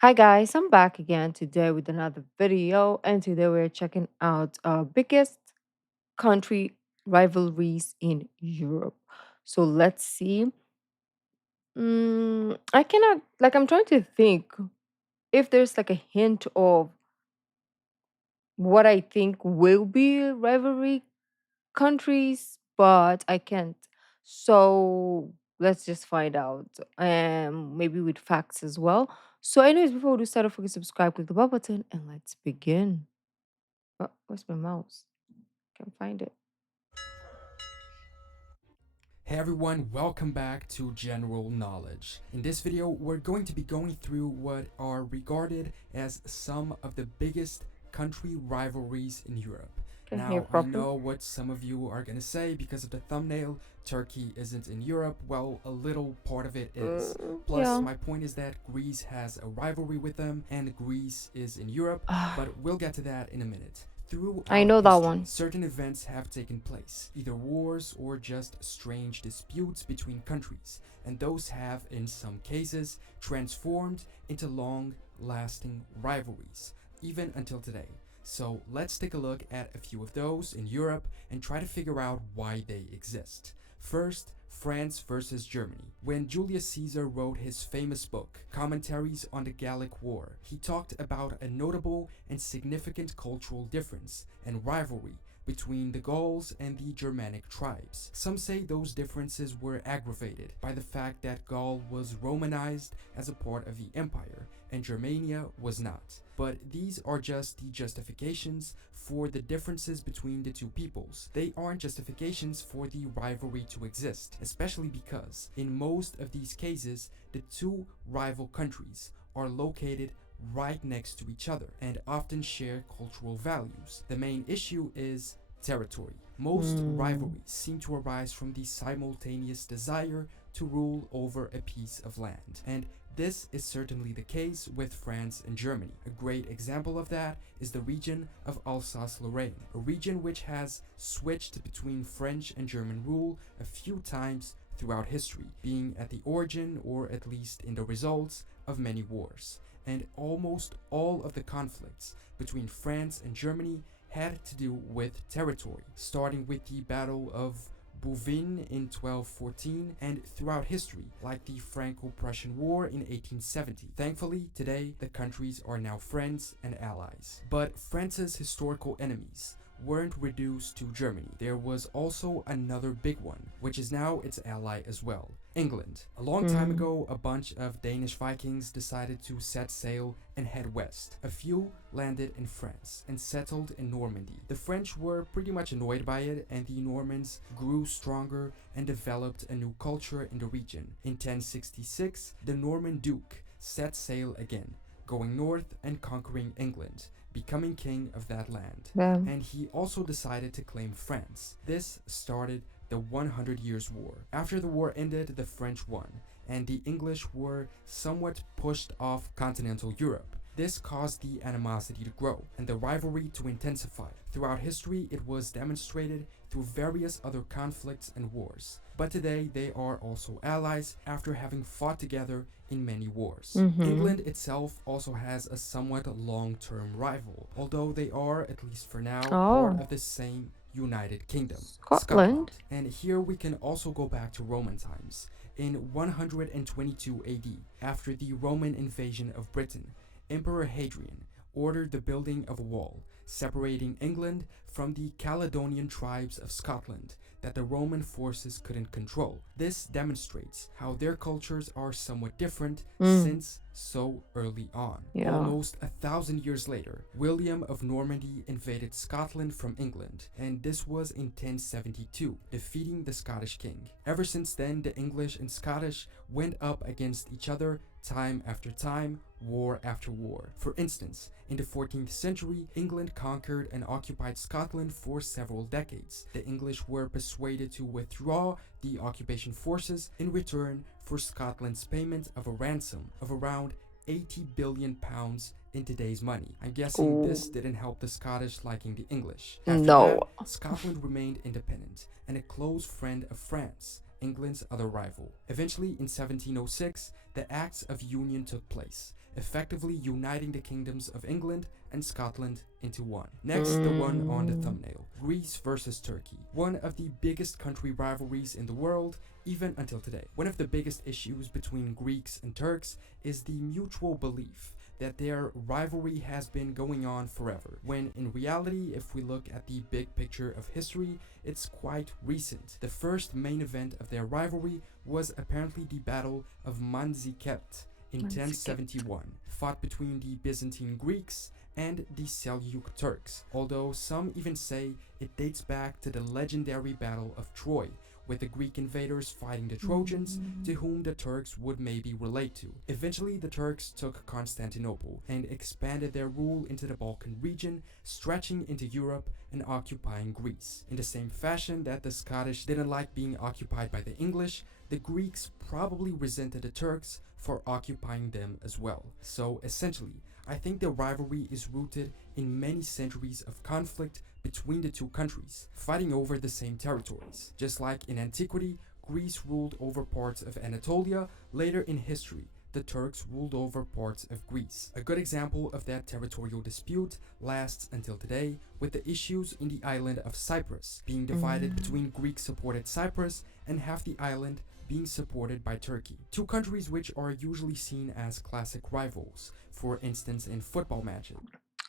Hi guys, I'm back again today with another video, and today we're checking out our biggest country rivalries in Europe. So let's see. I cannot I'm trying to think if there's like a hint of what I think will be rivalry countries, but I can't. So let's just find out. Maybe with facts as well. So, anyways, before we do start off, you can subscribe, click the bell button, and let's begin. Oh, where's my mouse? Can't find it. Hey everyone, welcome back to General Knowledge. In this video, we're going to be going through what are regarded as some of the biggest country rivalries in Europe. Can hear Now, I properly. know what some of you are going to say because of the thumbnail. Turkey isn't in Europe. Well, a little part of it is. Plus, Yeah. my point is that Greece has a rivalry with them, and Greece is in Europe, Ah, but we'll get to that in a minute. I Throughout know that history, one. certain events have taken place, either wars or just strange disputes between countries, and those have, in some cases, transformed into long lasting rivalries, even until today. So let's take a look at a few of those in Europe and try to figure out why they exist. First, France versus Germany. When Julius Caesar wrote his famous book, Commentaries on the Gallic War, he talked about a notable and significant cultural difference and rivalry between the Gauls and the Germanic tribes. Some say those differences were aggravated by the fact that Gaul was Romanized as a part of the empire and Germania was not. But these are just the justifications for the differences between the two peoples. They aren't justifications for the rivalry to exist, especially because, in most of these cases, the two rival countries are located right next to each other and often share cultural values. The main issue is territory. Most Hmm. rivalries seem to arise from the simultaneous desire to rule over a piece of land, and this is certainly the case with France and Germany. A great example of that is the region of Alsace-Lorraine, a region which has switched between French and German rule a few times throughout history, being at the origin, or at least in the results, of many wars. And almost all of the conflicts between France and Germany had to do with territory, starting with the Battle of Bouvines in 1214 and throughout history, like the Franco-Prussian War in 1870. Thankfully, today the countries are now friends and allies. But France's historical enemies weren't reduced to Germany. There was also another big one, which is now its ally as well, England. A long time Hmm. ago, a bunch of Danish Vikings decided to set sail and head west. A few landed in France and settled in Normandy. The French were pretty much annoyed by it, and the Normans grew stronger and developed a new culture in the region. In 1066, the Norman Duke set sail again, going north and conquering England, becoming king of that land. Yeah. And he also decided to claim France. This started the 100 Years' War. After the war ended, the French won, and the English were somewhat pushed off continental Europe. This caused the animosity to grow and the rivalry to intensify. Throughout history, it was demonstrated through various other conflicts and wars. But today, they are also allies after having fought together in many wars. Mm-hmm. England itself also has a somewhat long term rival, although they are, at least for now, part Oh, of the same United Kingdom, Scotland. Scotland. And here we can also go back to Roman times. In 122 AD, after the Roman invasion of Britain, Emperor Hadrian ordered the building of a wall separating England from the Caledonian tribes of Scotland that the Roman forces couldn't control. This demonstrates how their cultures are somewhat different Mm. since so early on. Yeah. Almost 1,000 years later, William of Normandy invaded Scotland from England, and this was in 1072, defeating the Scottish king. Ever since then, the English and Scottish went up against each other time after time, war after war. For instance, in the 14th century, England conquered and occupied Scotland for several decades. The English were persuaded to withdraw the occupation forces in return for Scotland's payment of a ransom of around 80 billion pounds in today's money. I'm guessing Ooh. this didn't help the Scottish liking the English. After No. that, Scotland remained independent and a close friend of France England's other rival. Eventually, in 1706, the Acts of Union took place, effectively uniting the kingdoms of England and Scotland into one. Next, the one on the Mm. thumbnail, Greece versus Turkey, one of the biggest country rivalries in the world, even until today. One of the biggest issues between Greeks and Turks is the mutual belief that their rivalry has been going on forever, when in reality, if we look at the big picture of history, it's quite recent. The first main event of their rivalry was apparently the Battle of Manzikert in One second. 1071, fought between the Byzantine Greeks and the Seljuk Turks, although some even say it dates back to the legendary Battle of Troy, with the Greek invaders fighting the Trojans, to whom the Turks would maybe relate to. Eventually, the Turks took Constantinople and expanded their rule into the Balkan region, stretching into Europe and occupying Greece. In the same fashion that the Scottish didn't like being occupied by the English, the Greeks probably resented the Turks for occupying them as well. So essentially, I think the rivalry is rooted in many centuries of conflict between the two countries, fighting over the same territories. Just like in antiquity, Greece ruled over parts of Anatolia, later in history, the Turks ruled over parts of Greece. A good example of that territorial dispute lasts until today, with the issues in the island of Cyprus being divided between Greek-supported Cyprus and half the island being supported by Turkey. Two countries which are usually seen as classic rivals, for instance in football matches.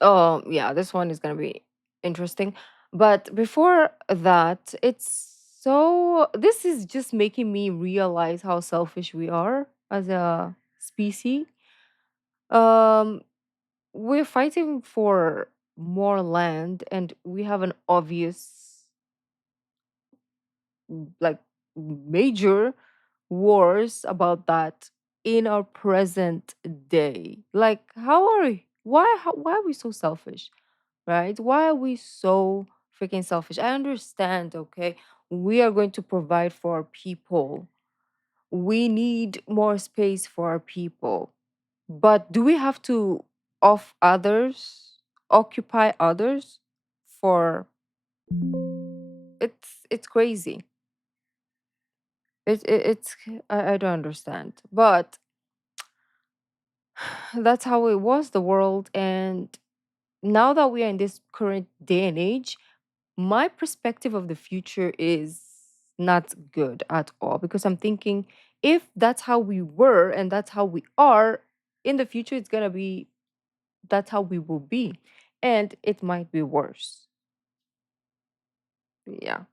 Yeah, this one is gonna be interesting. But before that, this is just making me realize how selfish we are as a species. Um, we're fighting for more land, and we have an obvious, like, major wars about that in our present day. Like, why are we so selfish? Right? Why are we so freaking selfish? I understand, okay? We are going to provide for our people. We need more space for our people. But do we have to off others, occupy others for it's crazy. It's I don't understand. But that's how it was the world, and now that we are in this current day and age, my perspective of the future is not good at all, because I'm thinking if that's how we were and that's how we are in the future, it's gonna be that's how we will be, and it might be worse. Yeah.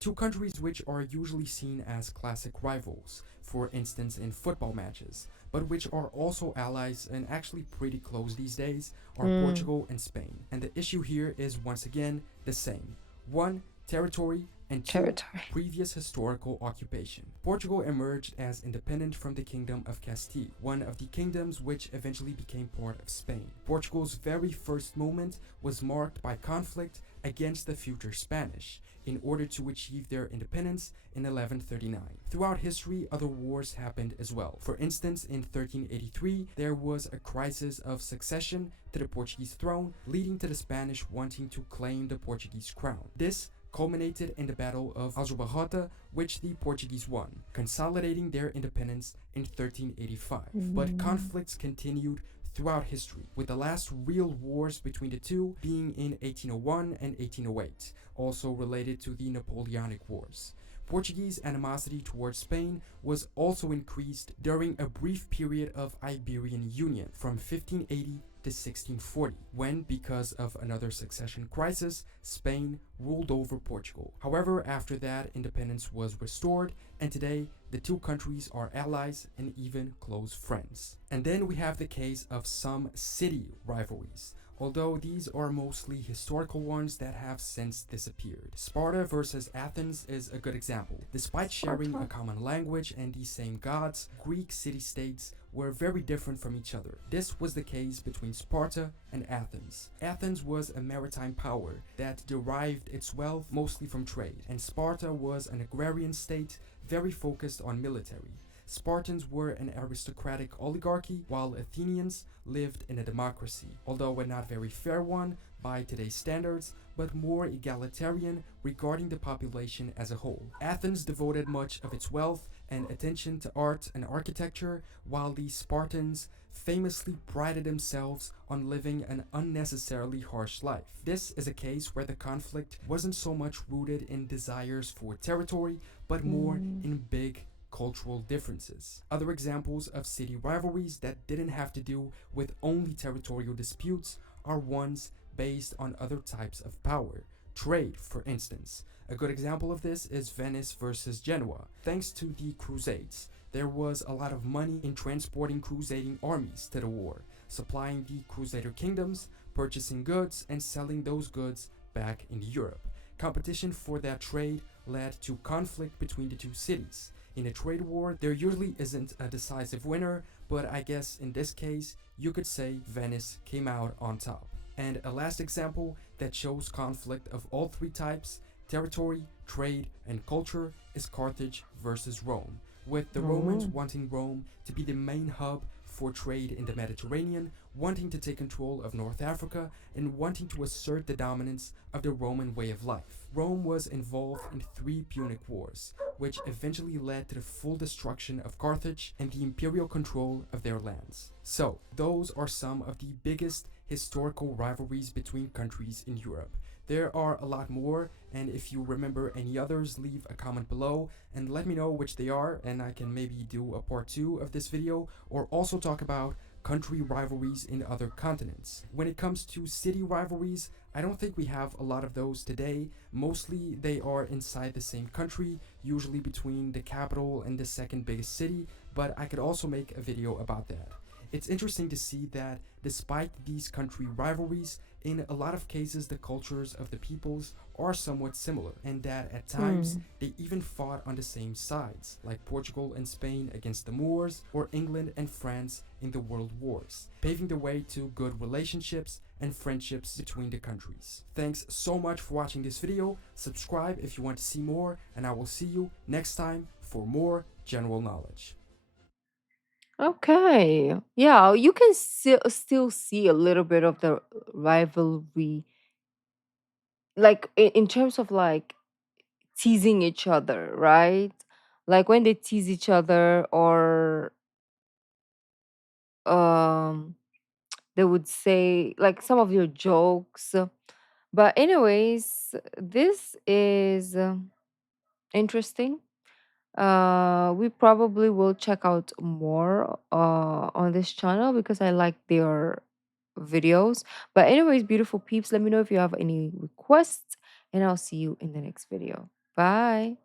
Two countries which are usually seen as classic rivals, for instance in football matches, but which are also allies and actually pretty close these days, are Mm. Portugal and Spain. And the issue here is once again the same. One, territory, and two, Territory. previous historical occupation. Portugal emerged as independent from the Kingdom of Castile, one of the kingdoms which eventually became part of Spain. Portugal's very first moment was marked by conflict against the future Spanish, in order to achieve their independence in 1139. Throughout history, other wars happened as well. For instance, in 1383, there was a crisis of succession to the Portuguese throne, leading to the Spanish wanting to claim the Portuguese crown. This culminated in the Battle of Aljubarrota, which the Portuguese won, consolidating their independence in 1385. But Mm. conflicts continued throughout history, with the last real wars between the two being in 1801 and 1808, also related to the Napoleonic Wars. Portuguese animosity towards Spain was also increased during a brief period of Iberian Union from 1580 to 1640, when, because of another succession crisis, Spain ruled over Portugal. However, after that, independence was restored, and today the two countries are allies and even close friends. And then we have the case of some city rivalries, although these are mostly historical ones that have since disappeared. Sparta versus Athens is a good example. Despite sharing a Sparta. common language and the same gods, Greek city-states were very different from each other. This was the case between Sparta and Athens. Athens was a maritime power that derived its wealth mostly from trade, and Sparta was an agrarian state very focused on military. Spartans were an aristocratic oligarchy, while Athenians lived in a democracy, although a not very fair one, by today's standards, but more egalitarian regarding the population as a whole. Athens devoted much of its wealth and attention to art and architecture, while the Spartans famously prided themselves on living an unnecessarily harsh life. This is a case where the conflict wasn't so much rooted in desires for territory, but more Mm. in big cultural differences. Other examples of city rivalries that didn't have to do with only territorial disputes are ones based on other types of power. Trade, for instance. A good example of this is Venice versus Genoa. Thanks to the Crusades, there was a lot of money in transporting crusading armies to the war, supplying the Crusader kingdoms, purchasing goods, and selling those goods back in Europe. Competition for that trade led to conflict between the two cities. In a trade war, there usually isn't a decisive winner, but I guess in this case, you could say Venice came out on top. And a last example that shows conflict of all three types, territory, trade, and culture, is Carthage versus Rome, with the Romans Oh. wanting Rome to be the main hub for trade in the Mediterranean, wanting to take control of North Africa, and wanting to assert the dominance of the Roman way of life. Rome was involved in three Punic Wars, which eventually led to the full destruction of Carthage and the imperial control of their lands. So, those are some of the biggest historical rivalries between countries in Europe. There are a lot more, and if you remember any others, leave a comment below and let me know which they are, and I can maybe do a part 2 of this video, or also talk about country rivalries in other continents. When it comes to city rivalries, I don't think we have a lot of those today. Mostly they are inside the same country, usually between the capital and the second biggest city, but I could also make a video about that. It's interesting to see that despite these country rivalries, in a lot of cases the cultures of the peoples are somewhat similar, and that at times Hmm. they even fought on the same sides, like Portugal and Spain against the Moors, or England and France in the World Wars, paving the way to good relationships and friendships between the countries. Thanks so much for watching this video, subscribe if you want to see more, and I will see you next time for more general knowledge. Okay. Yeah, you can still see a little bit of the rivalry, like in terms of like teasing each other, right? Like when they tease each other, or um they would say like some of your jokes. But anyways, this is interesting. We probably will check out more on this channel because I like their videos. But anyways, beautiful peeps, let me know if you have any requests, and I'll see you in the next video. Bye.